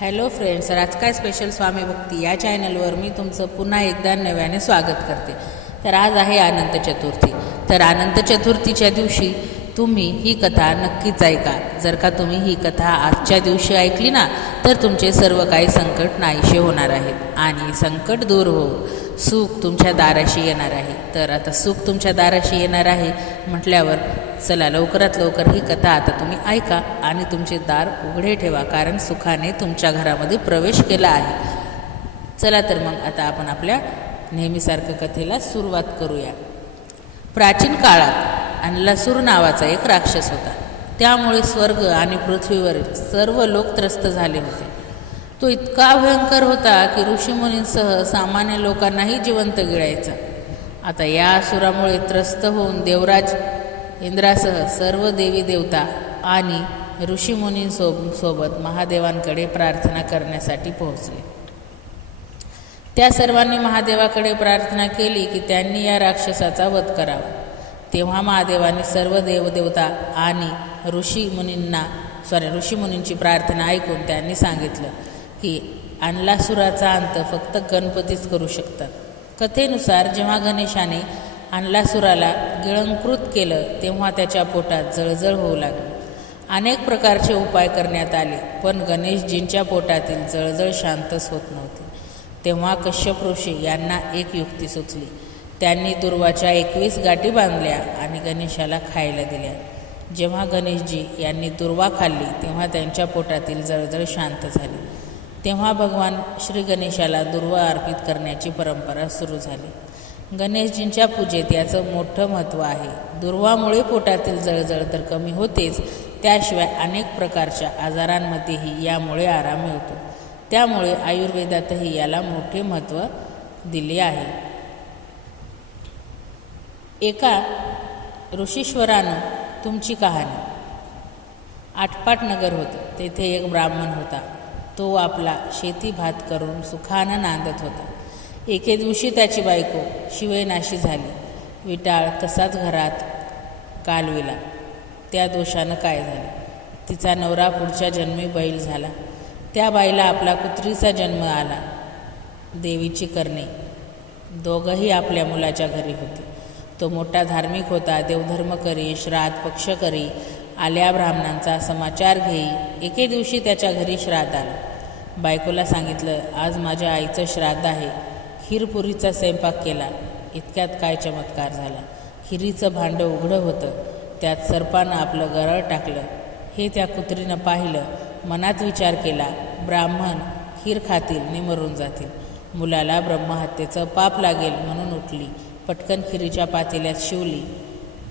Hello friends आज काय special Swami Bhakti? या चॅनलवर मी तुमचं पुन्हा एकदा नव्याने स्वागत करते. तर आज आहे अनंत चतुर्थी. तर अनंत चतुर्थीच्या दिवशी तुम्ही ही कथा नक्कीच ऐका. जर का तुम्ही ही कथा आजच्या दिवशी ऐकली ना तर तुमचे सर्व काही संकट नाहीसे होणार आहेत आणि संकट दूर होऊन सुख तुमच्या दाराशी येणार आहे. तर आता सुख तुमच्या दाराशी येणार आहे म्हटल्यावर चला लवकरात लवकर ही कथा आता तुम्ही ऐका आणि तुमचे दार उघडे ठेवा कारण सुखाने तुमच्या घरामध्ये प्रवेश केला आहे. चला तर मग आता आपण आपल्या नेहमीसारखं कथेला सुरुवात करूया. प्राचीन काळात आणि लसूर नावाचा एक राक्षस होता. त्यामुळे स्वर्ग आणि पृथ्वीवरील सर्व लोक त्रस्त झाले होते. तो इतका भयंकर होता की ऋषीमुनींसह सामान्य लोकांनाही जिवंत गिळायचा. आता या असुरामुळे त्रस्त होऊन देवराज इंद्रासह सर्व देवी देवता आणि ऋषीमुनींसो सोबत महादेवांकडे प्रार्थना करण्यासाठी पोहोचले. त्या सर्वांनी महादेवाकडे प्रार्थना केली की त्यांनी या राक्षसाचा वध करावा. तेव्हा महादेवाने सर्व देवदेवता आणि ऋषीमुनींना सॉरी ऋषीमुनींची प्रार्थना ऐकून त्यांनी सांगितलं की अनलासुराचा अंत फक्त गणपतीच करू शकतात. कथेनुसार जेव्हा गणेशाने अनलासुराला गिळंकृत केलं तेव्हा त्याच्या पोटात जळजळ होऊ लागली. अनेक प्रकारचे उपाय करण्यात आले पण गणेशजींच्या पोटातील जळजळ शांतच होत नव्हती. तेव्हा कश्यप ऋषी यांना एक युक्ती सुचली त्यांनी दुर्वाच्या एकवीस गाठी बांधल्या आणि गणेशाला खायला दिल्या. जेव्हा गणेशजी यांनी दुर्वा खाल्ली तेव्हा त्यांच्या पोटातील जळजळ शांत झाली. तेव्हा भगवान श्री गणेशाला दुर्वा अर्पित करण्याची परंपरा सुरू झाली. गणेशजींच्या पूजेत याचं मोठं महत्त्व आहे. दुर्वामुळे पोटातील जळजळ तर कमी होतेच त्याशिवाय अनेक प्रकारच्या आजारांमध्येही यामुळे आराम मिळतो. त्यामुळे आयुर्वेदातही याला मोठे महत्त्व दिले आहे. एका ऋषीश्वरानं तुमची कहाणी. आटपाट नगर होतं. तेथे एक ब्राह्मण होता. तो आपला शेती भात करून सुखानं नांदत होता. एके दिवशी त्याची बायको शिवेनाशी झाली. विटाळ तसाच घरात कालविला. त्या दोषानं काय झालं? तिचा नवरा पुढच्या जन्मी बैल झाला. त्या बाईला आपला कुत्रीचा जन्म आला. देवीची करणे. दोघंही आपल्या मुलाच्या घरी होती. तो मोठा धार्मिक होता देवधर्म करी श्राद्ध पक्ष करी आल्या ब्राह्मणांचा समाचार घेई. एके दिवशी त्याच्या घरी श्राद्ध आलं. बायकोला सांगितलं आज माझ्या आईचं श्राद्ध आहे. खीरपुरीचा स्वयंपाक केला. इतक्यात काय चमत्कार झाला. खिरीचं भांडं उघडं होतं. त्यात सर्पानं आपलं गरळ टाकलं. हे त्या कुत्रीनं पाहिलं. मनात विचार केला ब्राह्मण खीर खातील निमरून जातील. मुलाला ब्रह्महत्येचं पाप लागेल म्हणून उठली. पटकन खिरीच्या पातेल्यात शिवली.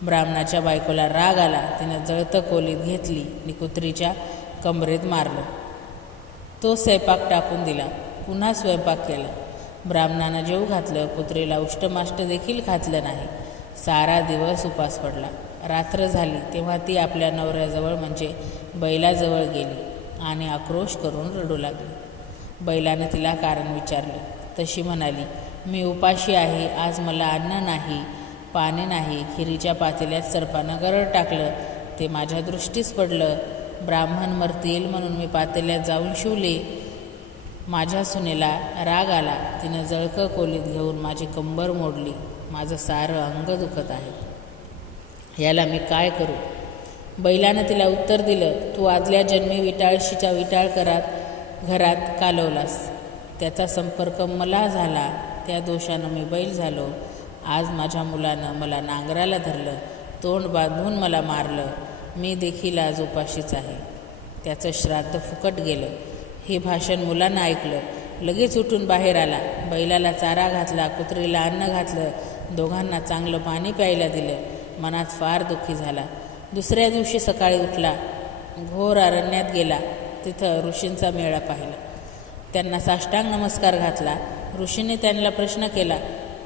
ब्राह्मणाच्या बायकोला राग आला तिनं जळतं कोलीत घेतली आणि कुत्रीच्या कमरेत मारलं. तो स्वयंपाक टाकून दिला पुन्हा स्वयंपाक केला. ब्राह्मणानं जेऊ घातलं कुत्रीला उष्टमाष्ट देखील घातलं नाही. सारा दिवस उपास पडला. रात्र झाली तेव्हा ती आपल्या नवऱ्याजवळ म्हणजे बैलाजवळ गेली आणि आक्रोश करून रडू लागली. बैलानं तिला कारण विचारलं. तशी म्हणाली मी उपाशी आहे आज मला अन्न नाही पाणी नाही. खिरीच्या पातेल्यात सर्पानं गरड टाकलं ते माझ्या दृष्टीस पडलं. ब्राह्मण मरतील म्हणून मी पातेल्यात जाऊन शिवले. माझ्या सुनेला राग आला. तिनं जळकं कोलीत घेऊन माझी कंबर मोडली. माझं सारं अंग दुखत आहे. याला मी काय करू? बैलानं तिला उत्तर दिलं तू आदल्या जन्मी विटाळशीच्या विटाळ करात घरात कालवलास. त्याचा संपर्क मला झाला. त्या दोषानं मी बैल झालो. आज माझ्या मुलानं मला नांगराला धरलं तोंड बांधून मला मारलं. मी देखील आज उपाशीच आहे. त्याचं श्राद्ध फुकट गेलं. हे भाषण मुलांना ऐकलं. लगेच उठून बाहेर आला. बैलाला चारा घातला कुत्रीला अन्न घातलं. दोघांना चांगलं पाणी प्यायला दिलं. मनात फार दुःखी झाला. दुसऱ्या दिवशी सकाळी उठला. घोर अरण्यात गेला. तिथं ऋषींचा मेळा पाहिला. त्यांना साष्टांग नमस्कार घातला. ऋषीने त्यांना प्रश्न केला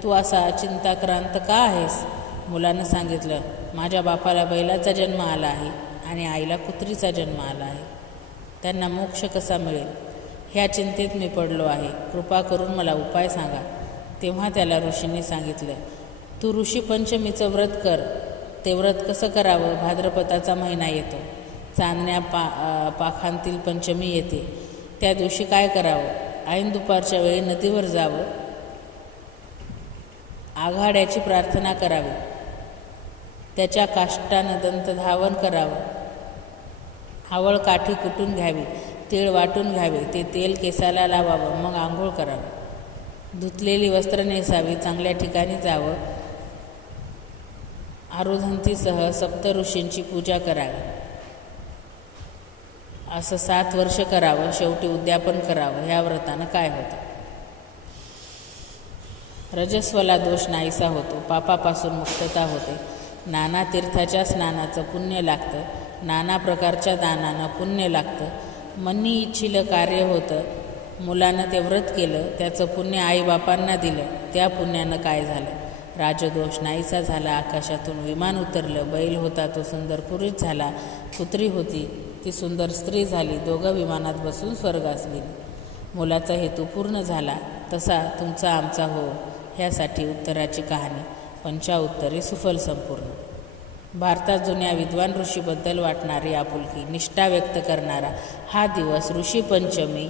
तू असा चिंताक्रांत का आहेस? मुलानं सांगितलं माझ्या बापाला बैलाचा जन्म आला आहे आणि आईला कुत्रीचा जन्म आला आहे. त्यांना मोक्ष कसा मिळेल? ह्या चिंतेत मी पडलो आहे. कृपा करून मला उपाय सांगा. तेव्हा त्याला ऋषींनी सांगितलं तू ऋषी पंचमीचं व्रत कर. ते व्रत कसं करावं? भाद्रपदाचा महिना येतो. चांदण्या पा पाखांतील पंचमी येते. त्या दिवशी काय करावं? ऐन दुपारच्या वेळी नदीवर जावं. आघाड्याची प्रार्थना करावी. त्याच्या काष्टानं दंत धावन करावं. आवळ काठी कुटून घ्यावी. तीळ वाटून घ्यावे. ते तेल केसाला लावावं. मग आंघोळ करावं. धुतलेली वस्त्र नेसावी. चांगल्या ठिकाणी जावं. आरुधंतीसह सप्त ऋषींची पूजा करावी. असं सात वर्ष करावं शेवटी उद्यापन करावं ह्या व्रतानं काय होतं? रजस्वला दोष नाहीसा होतो पापापासून मुक्तता होते. नाना तीर्थाच्या स्नानाचं पुण्य लागतं नाना प्रकारच्या दानानं पुण्य लागतं. मनी इच्छिलं कार्य होतं मुलानं ते व्रत केलं त्याचं पुण्य आईबापांना दिलं त्या पुण्यानं काय झालं? राजदोष नाहीसा झाला आकाशातून विमान उतरलं बैल होता तो सुंदर पुरुष झाला पुत्री होती ती सुंदर स्त्री झाली दोघं विमानात बसून स्वर्गास गेली. मुलाचा हेतू पूर्ण झाला तसा तुमचा आमचा हो ह्यासाठी उत्तराची कहाणी पंचाउत्तरे सुफल संपूर्ण. भारतात जुन्या विद्वान ऋषीबद्दल वाटणारी आपुलकी निष्ठा व्यक्त करणारा हा दिवस ऋषीपंचमी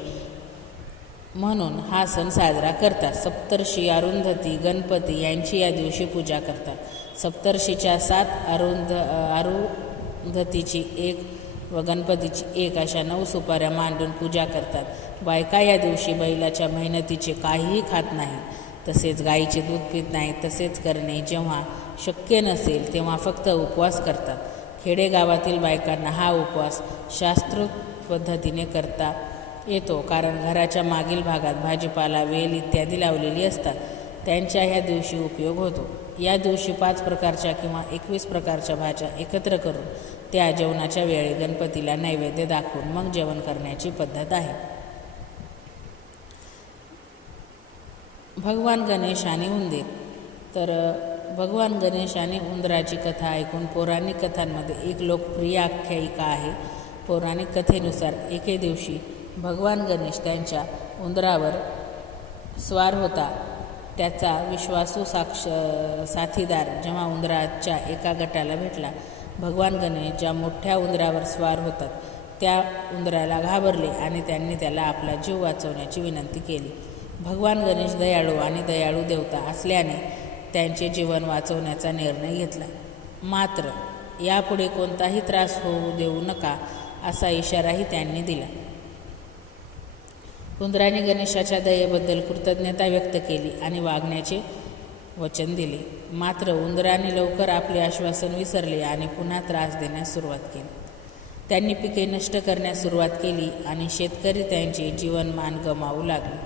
म्हणून हा सण साजरा करतात. सप्तर्षी अरुंधती गणपती यांची या दिवशी पूजा करतात. सप्तर्षीच्या सात अरुंध अरुंधतीची एक व गणपतीची एक अशा नऊ सुपाऱ्या मांडून पूजा करतात. बायका या दिवशी बैलाच्या मेहनतीचे काहीही खात नाहीत तसेच गाईचे दूध पित नाही तसेच करणे जेव्हा शक्य नसेल तेव्हा फक्त उपवास करतात. खेडेगावातील बायकांना हा उपवास शास्त्रोक्त पद्धतीने करता येतो कारण घराच्या मागील भागात भाजीपाला वेल इत्यादी लावलेली असतात. त्यांच्या ह्या दिवशी उपयोग होतो. या दिवशी पाच प्रकारच्या किंवा एकवीस प्रकारच्या भाज्या एकत्र करून त्या जेवणाच्या वेळी गणपतीला नैवेद्य दाखवून मग जेवण करण्याची पद्धत आहे. भगवान गणेश आणि उंदीर. तर भगवान गणेश आणि उंदराची कथा ऐकून पौराणिक कथांमध्ये एक लोकप्रिय आख्यायिका आहे. पौराणिक कथेनुसार एके दिवशी भगवान गणेश त्यांच्या उंदरावर स्वार होता. त्याचा विश्वासू साक्ष साथीदार जेव्हा उंदराच्या एका गटाला भेटला भगवान गणेश ज्या मोठ्या उंदरावर स्वार होतात. त्या उंदराला घाबरले आणि त्यांनी त्याला आपला जीव वाचवण्याची विनंती केली. भगवान गणेश दयाळू आणि दयाळू देवता असल्याने त्यांचे जीवन वाचवण्याचा निर्णय घेतला. मात्र यापुढे कोणताही त्रास होऊ देऊ नका असा इशाराही त्यांनी दिला. उंदराने गणेशाच्या दयेबद्दल कृतज्ञता व्यक्त केली आणि वागण्याचे वचन दिले. मात्र उंदराने लवकर आपले आश्वासन विसरले आणि पुन्हा त्रास देण्यास सुरुवात केली. त्यांनी पिके नष्ट करण्यास सुरुवात केली आणि शेतकरी त्यांचे जीवनमान गमावू लागले.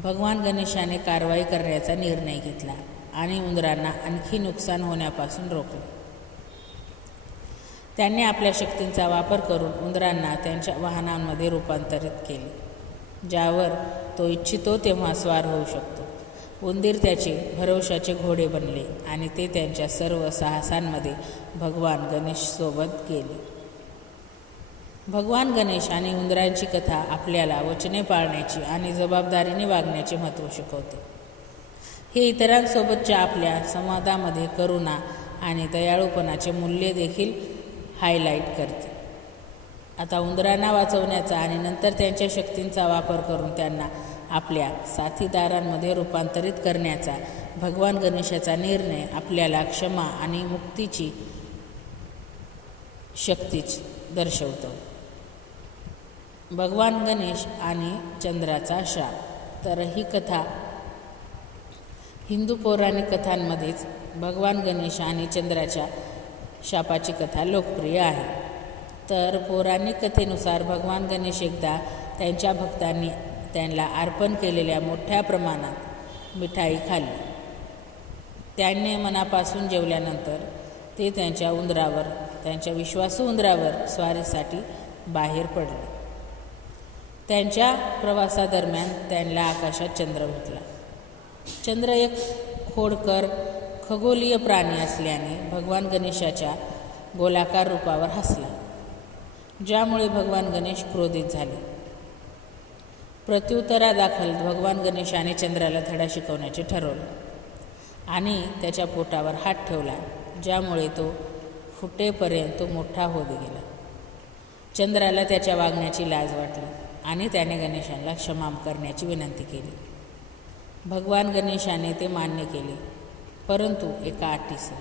भगवान गणेशाने कारवाई करण्याचा निर्णय घेतला आणि उंदरांना आणखी नुकसान होण्यापासून रोखले. त्यांनी आपल्या शक्तींचा वापर करून उंदरांना त्यांच्या वाहनांमध्ये रूपांतरित केले. ज्यावर तो इच्छितो तेव्हा स्वार होऊ शकतो. उंदीर त्याचे भरवशाचे घोडे बनले आणि ते त्यांच्या सर्व साहसांमध्ये भगवान गणेशसोबत गेले. भगवान गणेश आणि उंदरांची कथा आपल्याला वचने पाळण्याची आणि जबाबदारीने वागण्याचे महत्त्व शिकवते. हे इतरांसोबतच्या आपल्या संवादामध्ये करुणा आणि दयाळूपणाचे मूल्य देखील हायलाईट करते. आता उंदरांना वाचवण्याचा आणि नंतर त्यांच्या शक्तींचा वापर करून त्यांना आपल्या साथीदारांमध्ये रूपांतरित करण्याचा भगवान गणेशाचा निर्णय आपल्याला क्षमा आणि मुक्तीची शक्तीच दर्शवतो. भगवान गणेश आणि चंद्राचा शाप. तर ही कथा हिंदू पौराणिक कथांमध्येच भगवान गणेश आणि चंद्राच्या शापाची कथा लोकप्रिय आहे. तर पौराणिक कथेनुसार भगवान गणेश एकदा त्यांच्या भक्तांनी त्यांना अर्पण केलेल्या मोठ्या प्रमाणात मिठाई खाल्ली. त्यांनी मनापासून जेवल्यानंतर ते त्यांच्या उंदरावर त्यांच्या विश्वासू उंदरावर स्वारीसाठी बाहेर पडले. त्यांच्या प्रवासादरम्यान त्यांना आकाशात चंद्र भेटला. चंद्र एक खोडकर खगोलीय प्राणी असल्याने भगवान गणेशाच्या गोलाकार रूपावर हसला. ज्यामुळे भगवान गणेश क्रोधित झाले. प्रत्युत्तरादाखल भगवान गणेशाने चंद्राला धडा शिकवण्याचे ठरवले. आणि त्याच्या पोटावर हात ठेवला ज्यामुळे तो फुटेपर्यंत मोठा होत गेला. चंद्राला त्याच्या वागण्याची लाज वाटली आणि त्याने गणेशाला क्षमा करण्याची विनंती केली. भगवान गणेशाने ते मान्य केले परंतु एका अटीसह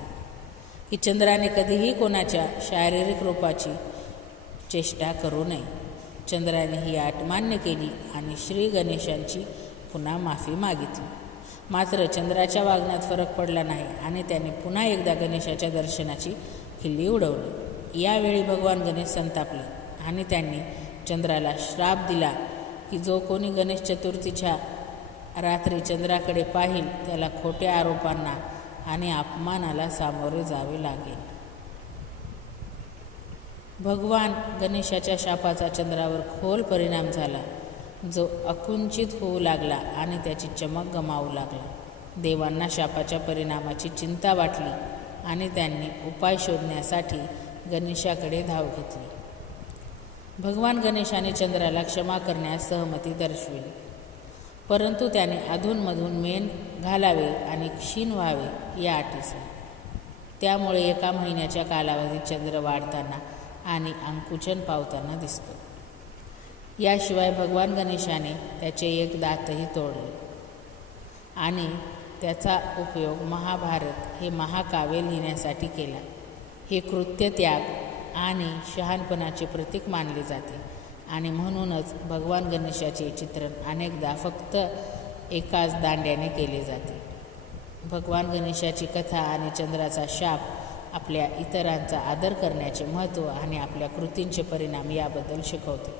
की चंद्राने कधीही कोणाच्या शारीरिक रूपाची चेष्टा करू नये. चंद्राने ही आट मान्य केली आणि श्री गणेशांची पुन्हा माफी मागितली. मात्र चंद्राच्या वागण्यात फरक पडला नाही आणि त्याने पुन्हा एकदा गणेशाच्या दर्शनाची खिल्ली उडवली. यावेळी भगवान गणेश संतापले आणि त्यांनी चंद्राला श्राप दिला की जो कोणी गणेश चतुर्थीच्या रात्री चंद्राकडे पाहिल त्याला खोट्या आरोपांना आणि अपमानाला सामोरे जावे लागेल. भगवान गणेशाच्या शापाचा चंद्रावर खोल परिणाम झाला. जो अकुंचित होऊ लागला आणि त्याची चमक गमावू लागला. देवांना शापाच्या परिणामाची चिंता वाटली आणि त्यांनी उपाय शोधण्यासाठी गणेशाकडे धाव घेतली. भगवान गणेशाने चंद्राला क्षमा करण्यास सहमती दर्शविली. परंतु त्याने अधूनमधून मेण घालावे आणि क्षीण व्हावे या अटीसह. त्यामुळे एका महिन्याच्या कालावधीत चंद्र वाढताना आणि अंकुचन पावताना दिसतो. याशिवाय भगवान गणेशाने त्याचे एक दातही तोडले. आणि त्याचा उपयोग महाभारत हे महाकाव्य लिहिण्यासाठी केला. हे कृत्य त्याग आणि शहाणपणाचे प्रतीक मानले जाते. आणि म्हणूनच भगवान गणेशाचे चित्रण अनेकदा फक्त एकाच दांड्याने केले जाते. भगवान गणेशाची कथा आणि चंद्राचा शाप आपल्या इतरांचा आदर करण्याचे महत्त्व आणि आपल्या कृतींचे परिणाम याबद्दल शिकवते.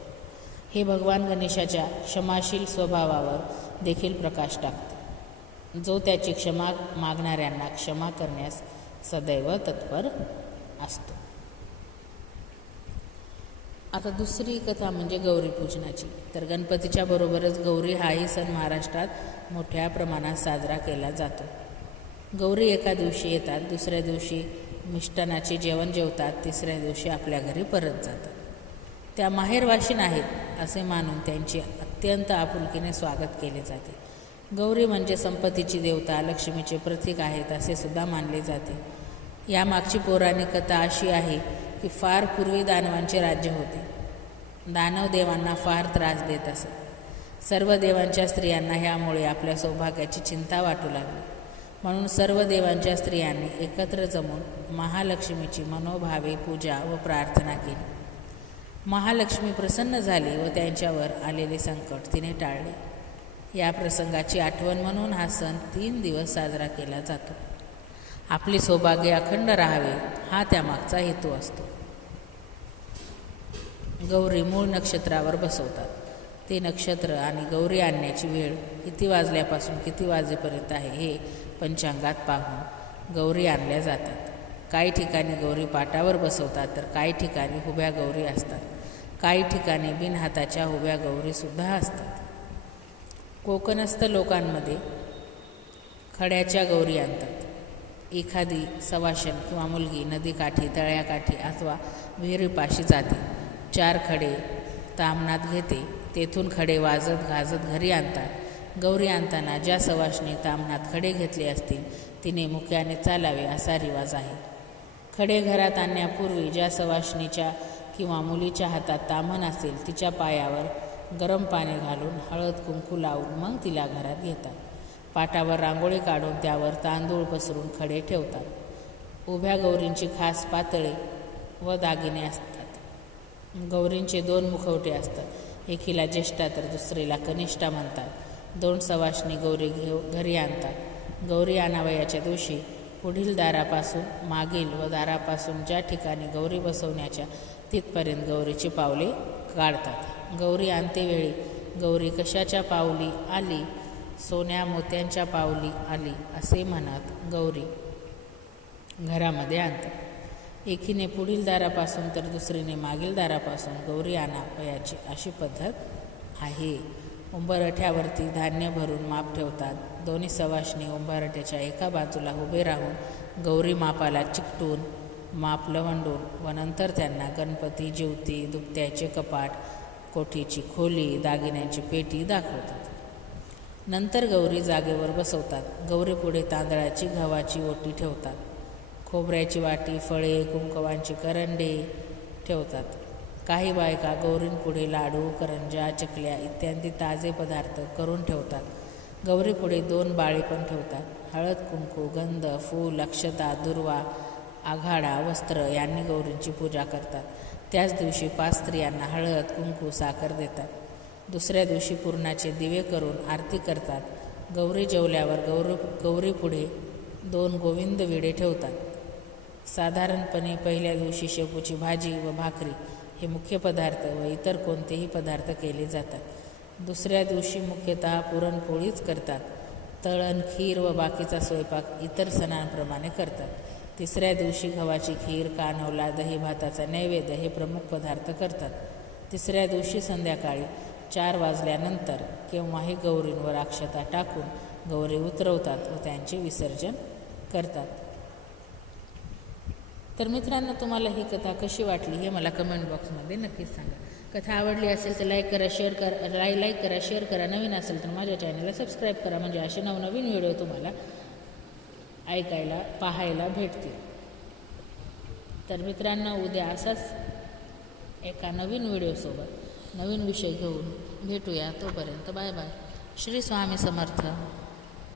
हे भगवान गणेशाच्या क्षमाशील स्वभावावर देखील प्रकाश टाकते. जो त्याची क्षमा मागणाऱ्यांना क्षमा करण्यास सदैव तत्पर असतो. आता दुसरी कथा म्हणजे गौरी पूजनाची. तर गणपतीच्या बरोबरच गौरी हाही सण महाराष्ट्रात मोठ्या प्रमाणात साजरा केला जातो. गौरी एका दिवशी येतात दुसऱ्या दिवशी मिष्टानाचे जेवण जेवतात तिसऱ्या दिवशी आपल्या घरी परत जातात. त्या माहेरवाशीन आहेत असे मानून त्यांचे अत्यंत आपुलकीने स्वागत केले जाते. गौरी म्हणजे संपत्तीची देवता लक्ष्मीचे प्रतीक आहेत असे सुद्धा मानले जाते. यामागची पौराणिक कथा अशी आहे की फार पूर्वी दानवांचे राज्य होते. दानव देवांना फार त्रास देत असत सर्व देवांच्या स्त्रियांना ह्यामुळे आपल्या सौभाग्याची चिंता वाटू लागली. म्हणून सर्व देवांच्या स्त्रियांनी एकत्र जमून महालक्ष्मीची मनोभावे पूजा व प्रार्थना केली. महालक्ष्मी प्रसन्न झाली व त्यांच्यावर आलेले संकट तिने टाळले. या प्रसंगाची आठवण म्हणून हा सण तीन दिवस साजरा केला जातो. आपले सौभाग्य अखंड राहावे हा त्यामागचा हेतू असतो. गौरी मूळ नक्षत्रावर बसवतात. ते नक्षत्र आणि गौरी आणण्याची वेळ किती वाजल्यापासून किती वाजेपर्यंत आहे हे पंचांगात पाहून गौरी आणल्या जातात. काही ठिकाणी गौरी पाटावर बसवतात तर काही ठिकाणी उभ्या गौरी असतात. काही ठिकाणी बिनहाताच्या उभ्या गौरीसुद्धा असतात. कोकणस्थ लोकांमध्ये खड्याच्या गौरी आणतात. एखादी सवाशन किंवा मुलगी नदीकाठी तळ्याकाठी अथवा विहिरीपाशी जाते. चार खडे तामनात घेते तेथून खडे वाजत गाजत घरी आणतात. गौरी आणताना ज्या सवाशनी तामणात खडे घेतले असतील तिने मुक्याने चालावे असा रिवाज आहे. खडे घरात आणण्यापूर्वी ज्या सवाशनीच्या किंवा मुलीच्या हातात तामण असेल तिच्या पायावर गरम पाणी घालून हळद कुंकू लावून मग तिला घरात घेतात. पाटावर रांगोळी काढून त्यावर तांदूळ पसरून खडे ठेवतात. उभ्या गौरींची खास पातळी व दागिने असतात. गौरींचे दोन मुखवटे असतात. एकीला ज्येष्ठा तर दुसरीला कनिष्ठा म्हणतात. दोन सवाशनी गौरी घेऊ घरी आणतात. गौरी आणावयाच्या दिवशी पुढील दारापासून मागील व दारापासून ज्या ठिकाणी गौरी बसवण्याच्या तिथपर्यंत गौरीची पावले काढतात. गौरी आणतेवेळी गौरी कशाच्या पावली आली? सोन्या मोत्यांच्या पावली आली असे म्हणत गौरी घरामध्ये आणतात एकीने पुढील दारापासून तर दुसरीने मागील दारापासून गौरी आणावयाची अशी पद्धत आहे. उंबरठ्यावरती धान्य भरून माप ठेवतात. दोन्ही सवाशनी उंबरठ्याच्या एका बाजूला उभे राहून गौरी मापाला चिकटून माप लवंडून व नंतर त्यांना गणपती ज्योती दुपत्याचे कपाट कोठीची खोली दागिन्यांची पेटी दाखवतात. नंतर गौरी जागेवर बसवतात. गौरीपुढे तांदळाची गव्हाची ओटी ठेवतात. खोबऱ्याची वाटी फळे कुंकवांची करंडे ठेवतात. काही बायका गौरींपुढे लाडू करंजा चकल्या इत्यादी ताजे पदार्थ करून ठेवतात. गौरीपुढे दोन बाळी पण ठेवतात. हळद कुंकू गंध फूल अक्षता दुर्वा आघाडा वस्त्र यांनी गौरींची पूजा करतात. त्याच दिवशी पाच स्त्रियांना हळद कुंकू साखर देतात. दुसऱ्या दिवशी पूर्णाचे दिवे करून आरती करतात. गौरी जेवल्यावर गौरी गौरीपुढे दोन गोविंद विडे ठेवतात. साधारणपणे पहिल्या दिवशी शेपूची भाजी व भाकरी हे मुख्य पदार्थ व इतर कोणतेही पदार्थ केले जातात. दुसऱ्या दिवशी मुख्यतः पुरणपोळीच करतात. तळण खीर व बाकीचा स्वयंपाक इतर सणांप्रमाणे करतात. तिसऱ्या दिवशी गव्हाची खीर कानवला दही भाताचा नैवेद्य हे प्रमुख पदार्थ करतात. तिसऱ्या दिवशी संध्याकाळी चार वाजल्यानंतर केव्हाही गौरींवर अक्षता टाकून गौरी उतरवतात व त्यांचे विसर्जन करतात. तर मित्रांनो तुम्हाला ही कथा कशी वाटली हे मला कमेंट बॉक्समध्ये नक्कीच सांगा. कथा आवडली असेल तर लाईक करा शेअर करा लाई लाईक करा शेअर करा. नवीन असेल तर माझ्या चॅनलला सबस्क्राईब करा. म्हणजे असे नवनवीन व्हिडिओ तुम्हाला ऐकायला पाहायला भेटतील. तर मित्रांनो उद्या असाच एका नवीन व्हिडिओसोबत नवीन विषय घेऊन भेटूया. तोपर्यंत बाय बाय श्री स्वामी समर्थ.